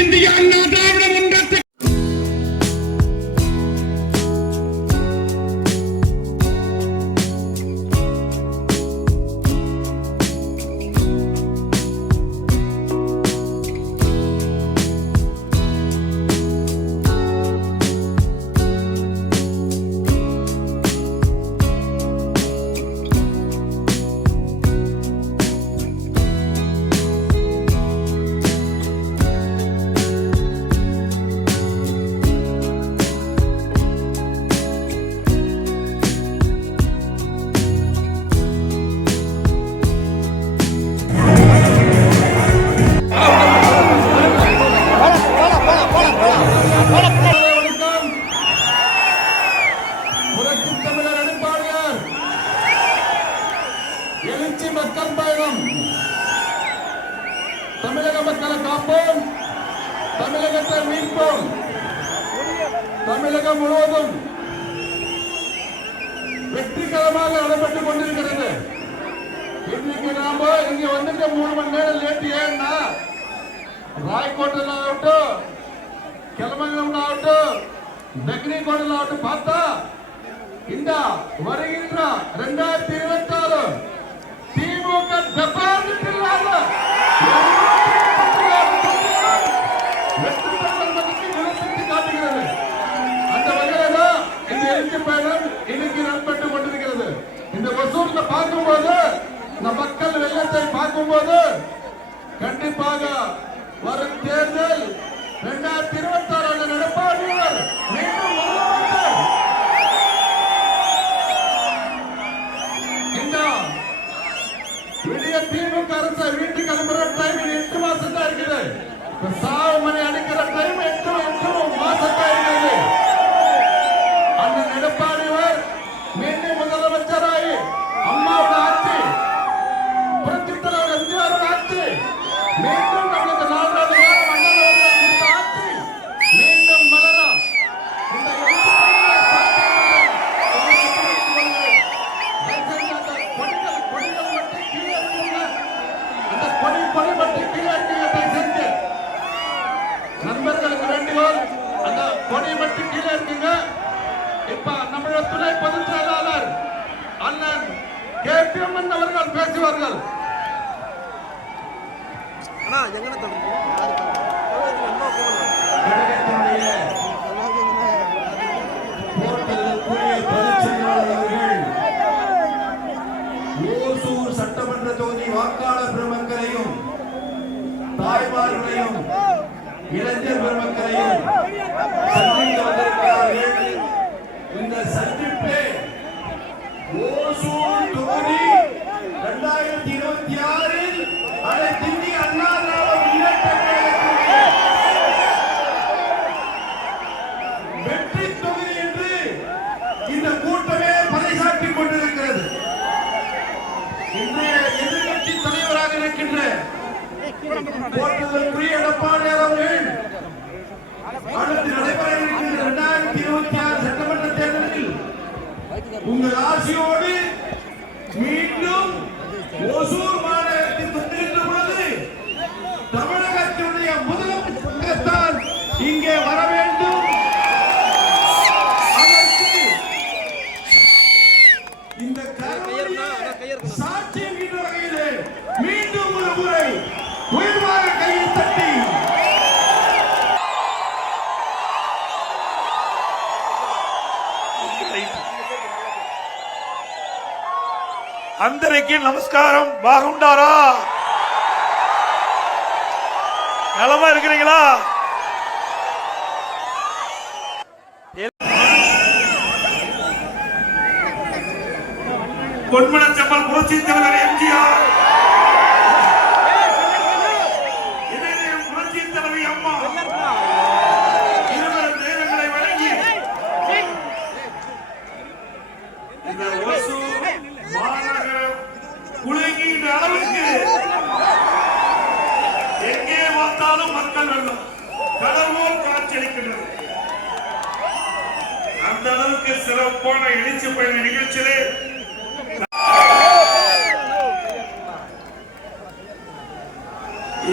இந்திய அண்ணா திராவிட முன்னேற்ற எழுச்சி மக்கள் பயணம். தமிழக மக்களை காப்போம், தமிழகத்தை மீட்போம். தமிழகம் முழுவதும் வெற்றிகரமாக நடைபெற்றுக் கொண்டிருக்கிறது. இன்னைக்கு நாம இங்க வந்துட்டு 3 மணி நேரம் லேட். ஏன்னா ராய்கோட்டில் ஆகட்டும், கிளமங்கலம் ஆகட்டும், நெக்ரிகோட்டில் ஆகட்டும் பார்த்தா இந்த வருகின்ற 2026 திமுக டெபாசிட் இல்லாத வெற்றி நிறுத்தி காட்டுகிறது. அந்த வகையில இந்த எழுச்சி பயணம் இன்னைக்கு நடைபெற்றுக் கொண்டிருக்கிறது. இந்த ஒசூர்ல பார்க்கும்போது, இந்த மக்கள் வெள்ளத்தை பார்க்கும்போது கண்டிப்பாக வரும் தேர்தல் 2026 நடப்பாடுவார். மீண்டும் முதலமைச்சர் விடிய திமுக அரசு வீட்டுக்கு அனுப்புற டைம் 8 மாசம் தான் இருக்குது. சாவு மணி அடிக்கிற டைம் 8 மாசம் தான் இருக்குது. அண்ணன் எடப்பாடியார் மீண்டும் முதலமைச்சராகி அம்மாவோட ஆட்சி, புரட்சித் தலைவர் எம்ஜிஆர் ஆட்சி, மீண்டும் நமக்கு 4 மன்னன் ஆட்சி மீண்டும் மலர இந்த நண்பர்களுக்கு வேண்டுகோள், அந்த கொடி மட்டும் கீழே இருக்குங்க. இப்ப நம்முடைய துணை பொதுச் செயலாளர் அண்ணன் KPMN அவர்கள் பேசுவார்கள். ஓசூர் சட்டமன்ற தொகுதி வாக்காளர் பெருமக்களையும், தாய்மார்களையும், இளைஞர் பெருமக்களையும் சந்திக்க வந்திருக்கிறார்கள். இந்த சந்திப்பு ஓசூர் தொகுதி 2026 அனைத்து இந்திய அண்ணா திராவிட முன்னேற்ற கழகத்தினுடைய வெற்றி தொகுதி என்று இந்த கூட்டமே பறைசாற்றிக் கொண்டிருக்கிறது. இன்றைய எதிர்கட்சி தலைவராக இருக்கின்ற போற்றுதலுக்குரிய எடப்பாடியார் அவர்கள் அடுத்து நடைபெற இருக்கின்ற 2026 சட்டமன்ற தேர்தலில் உங்கள் ஆட்சியோடு மீண்டும் ஓசூர் மாநகரத்தில் வந்திருக்கின்ற பொழுது தமிழகத்தினுடைய முதலமைச்சர் இங்கே வர வேண்டும். அதற்கு இந்த சாட்சியம் என்ற வகையிலே மீண்டும் ஒரு முறை உயர்வாக கையை தட்டி అందరికీ నమస్కారం. బాగుండారా? நலமா இருக்கிறீங்களா? பொன்மனச்செம்மல் புரட்சித் தலைவர் எம்ஜிஆர், இதயம் புரட்சித் தலைவி அம்மா இருவரும் தெய்வங்களை வணங்கி இந்த ஓசூர் மாநகரம் குலுங்கின்ற அளவுக்கு எங்கே பார்த்தாலும் மக்கள் வெள்ளம் கடவுள் காட்சியளிக்கின்றது. அந்த அளவுக்கு சிறப்பான எழுச்சி பயண நிகழ்ச்சியிலே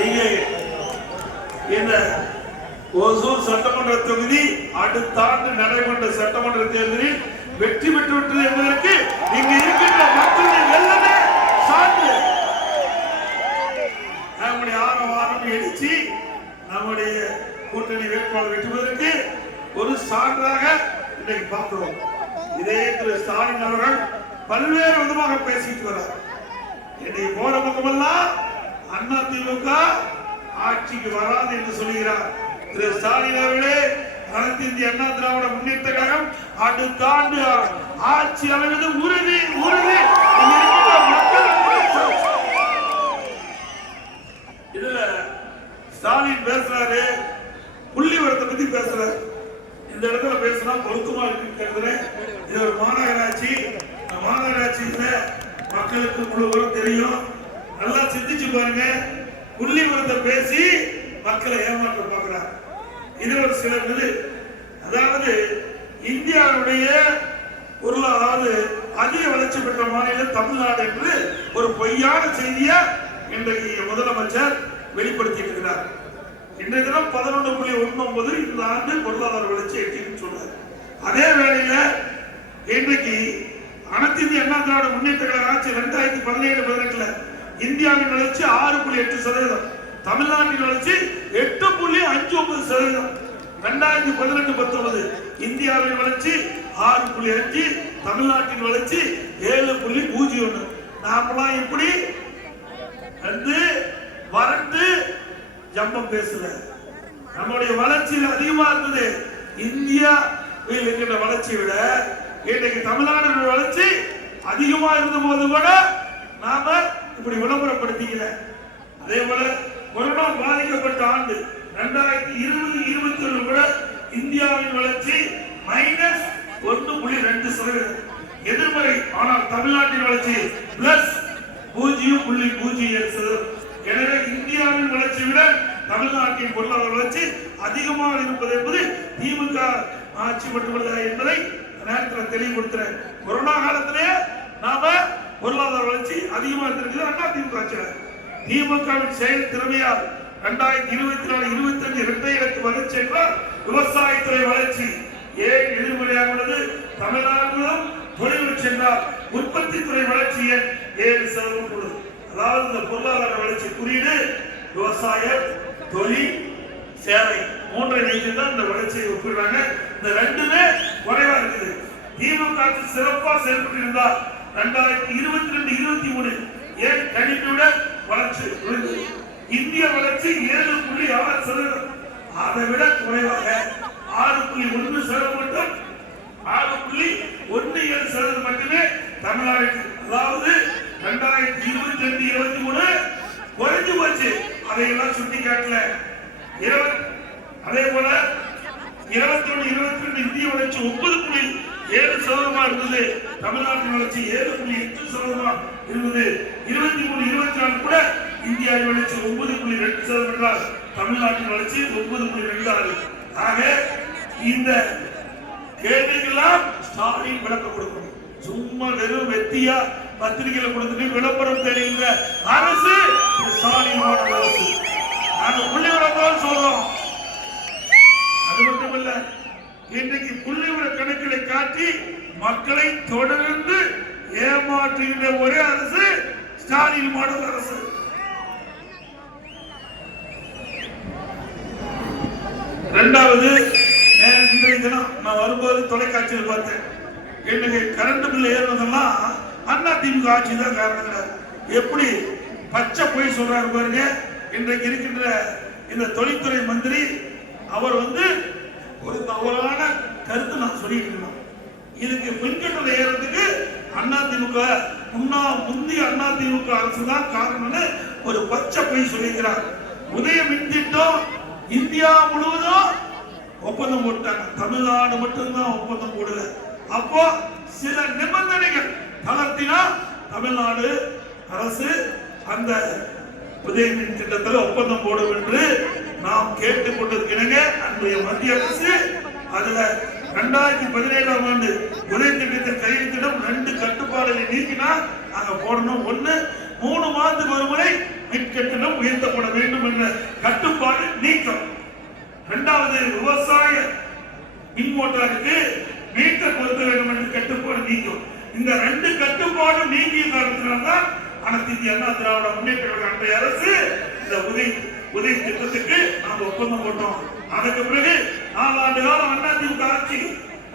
இங்கே இந்த சட்டமன்ற தொகுதி அடுத்த ஆண்டு நடைபெற்ற சட்டமன்ற தேர்தலில் வெற்றி பெற்றுவிட்டது என்பதற்கு இங்கு இருக்கின்ற மக்களின் வெள்ளமே சான்று. நம்முடைய ஆரவாரம் எழுச்சி நம்முடைய கூட்டணி வேட்பாளர் வெற்றுவதற்கு ஒரு சான்றாக இன்றைக்கு பார்க்கிறோம். இதே திரு ஸ்டாலின் அவர்கள் பல்வேறு விதமாக பேசிட்டு வர்றார். இன்னைக்கு போற பக்கமெல்லாம் அதிமுக ஆட்சிக்கு வராது என்று சொல்கிறார். திரு ஸ்டாலின் அவர்களே, அனைத்து இந்திய அண்ணா திராவிட முன்னேற்ற கழகம் அடுத்த ஆண்டு ஆட்சி அமைவது உறுதி உறுதி. இதுல ஸ்டாலின் பேசுறாரு, புள்ளிவரத்தை பத்தி பேசுறாரு. இந்த இடத்துல பேசினா பொருத்தமா இருக்கு. இது ஒரு மாநகராட்சி. மாநகராட்சியில மக்களுக்கு முழு தெரியும். நல்லா சிந்திச்சு பாருங்க. புள்ளிவரத்தை பேசி மக்களை ஏமாற்ற பார்க்கிறார். இது ஒரு சில இது. அதாவது இந்தியாவுடைய பொருளாதார அதிக வளர்ச்சி பெற்ற மாநிலம் தமிழ்நாடு என்று ஒரு பொய்யான செய்தியை இன்றைக்கு முதலமைச்சர் வெளிப்படுத்திட்டு இருக்கிறார். இன்றைய தினம் 11.19 இந்த ஆண்டு பொருளாதார வளர்ச்சி எட்டின்னு சொல்றாரு. அதே வேளையில இன்றைக்கு அனைத்து இந்திய அண்ணா திராவிட முன்னேற்ற கழக ஆட்சி 2017-18 இந்தியாவின் வளர்ச்சி 6.8%, தமிழ்நாட்டின் வளர்ச்சி 8.59%. 2018-19 இந்தியாவின் வளர்ச்சி 6.5, தமிழ்நாட்டின் வளர்ச்சி 7.01. நாமெல்லாம் இப்படி வந்து வறண்டு ஜம்பம் பேசல. நம்முடைய வளர்ச்சியில் அதிகமா இருந்தது. இந்தியாவில் இருக்கிற வளர்ச்சியை விட இன்றைக்கு தமிழ்நாடு வளர்ச்சி அதிகமா இருந்த போது கூட நாம இப்படி விளம்பரப்படுத்திக்கல. அதே போல கொரோனா பாதிக்கப்பட்ட ஆண்டு 2020-21 கூட இந்தியாவின் வளர்ச்சி -1.2%, எதிர்மறை. ஆனால் தமிழ்நாட்டின் வளர்ச்சி +0.07%. எனவே இந்தியாவின் வளர்ச்சி விட தமிழ்நாட்டின் பொருளாதார வளர்ச்சி அதிகமாக இருப்பது என்பது திமுக ஆட்சி மட்டுமல்ல என்பதை நேரத்தில் தெளிவுபடுத்துறேன். கொரோனா காலத்திலே நாம பொருளாதார வளர்ச்சி அதிகமாக இருந்திருக்குது அண்ணா திமுக ஆட்சியில். திமுகவின் செயல் திறமையால் 2024-25 இரட்டை இலக்கு வளர்ச்சி என்றால் விவசாயத்துறை வளர்ச்சி ஏன் எதிர்மறையாக உள்ளது? தமிழ்நாட்டிலும் தொழில் சென்றால் உற்பத்தி துறை வளர்ச்சி 7% உள்ளது. அதாவது இந்த பொருளாதார வளர்ச்சி குறியீடு விவசாயம், தொழில், சேவை மூன்றை வைத்து தான் இந்த வளர்ச்சியை ஒப்பிடுறாங்க. இந்த ரெண்டுமே குறைவா இருக்குது. திமுக சிறப்பா செயல்பட்டு இருந்தால் 2022-23 ஏன் கணிப்போட வளர்ச்சி விழுந்தது. இந்திய வளர்ச்சி 7.6%, அதை விட குறைவாக 6.1% மட்டும் 6.17% மட்டுமே தமிழ்நாடு. அதாவது 2022-23 குறைஞ்சு போச்சு. அதையெல்லாம் சுட்டி காட்டல. அதே போல 21-22 இந்திய வளர்ச்சி 9.7% இருந்தது. தமிழ்நாட்டின் வளர்ச்சி 7.8% இருந்தது. 23-24 கூட இந்தியாவின் வளர்ச்சி 9.2% என்றால் தமிழ்நாட்டின் வளர்ச்சி 9.26. ஆக இந்த கேள்விக்கெல்லாம் ஸ்டாலின் விளக்கம் கொடுக்கணும். சும்மா வெறும் வெத்தியா பத்திரிகையில கொடுத்துட்டு விளம்பரம் தெரியுங்க அரசு ஸ்டாலின் அரசு. நாங்க புள்ளிவிவரம் சொல்றோம். அது மட்டுமல்ல, இன்றைக்கு புள்ளிவிவர கணக்குகளை காட்டி மக்களை தொடர்ந்து ஏமாற்றுகின்ற ஒரே அரசு ஸ்டாலின் மாடல் அரசு. இரண்டாவது, இன்றைய தினம் நான் வரும்போது தொலைக்காட்சியில் பார்த்தேன். இன்னைக்கு கரண்ட் பில் ஏறுவதெல்லாம் அண்ணா திமுக ஆட்சி தான் காரணம். எப்படி பச்சை போய் சொல்றாரு பாருங்க. இன்றைக்கு இருக்கின்ற இந்த தொழில்துறை மந்திரி அவர் ஒரு தவறான கருத்து நான் சொல்லிட்டு இருக்கோம். இதுக்கு மின்கட்டணம் ஏறதுக்கு அண்ணா திமுக முந்தைய அண்ணா திமுக அரசு தான் காரணம்னு ஒரு பச்சை போய் சொல்லிக்கிறார். உதய மின் திட்டம் இந்தியா முழுவதும் ஒப்பந்தம் போட்டாங்க, தமிழ்நாடு மட்டும்தான் ஒப்பந்தம் போடல. அப்போ சில நிபந்தனைகள் தளர்த்தினா தமிழ்நாடு அரசு அந்த உதய மின் திட்டத்தில் ஒப்பந்தம் போடும் என்று நாம் கேட்டுக் கொண்டிருக்கிறேங்க. அன்றைய மத்திய அரசு அதுல 2017ஆம் ஆண்டு உதய திட்டத்தில் கையெழுத்திடம் 2 கட்டுப்பாடுகளை நீக்கினா அங்க போடணும். 1, 3 மாதத்துக்கு ஒரு முறை மின் கட்டணம் உயர்த்தப்பட வேண்டும் என்ற கட்டுப்பாடு நீக்கம். இரண்டாவது விவசாய மின் மோட்டாருக்கு மீட்டர் பொருத்த வேண்டும் என்று கட்டுப்பாடு நீக்கும். இந்த 2 கட்டுப்பாடு நீங்கிய காரணத்தினால்தான் அனைத்து இந்திய அண்ணா திராவிட முன்னேற்ற கழக அன்றைய அரசு இந்த உதவி திட்டத்துக்கு நாம் ஒப்பந்தம் போட்டோம். அதற்கு பிறகு 4 ஆண்டு காலம் அதிமுக ஆட்சி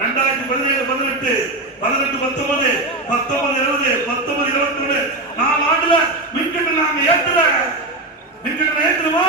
2017, 18, 19, 20, 19, 21 4 ஆண்டுல மின்கட்டணம் நாங்க ஏற்றுமா?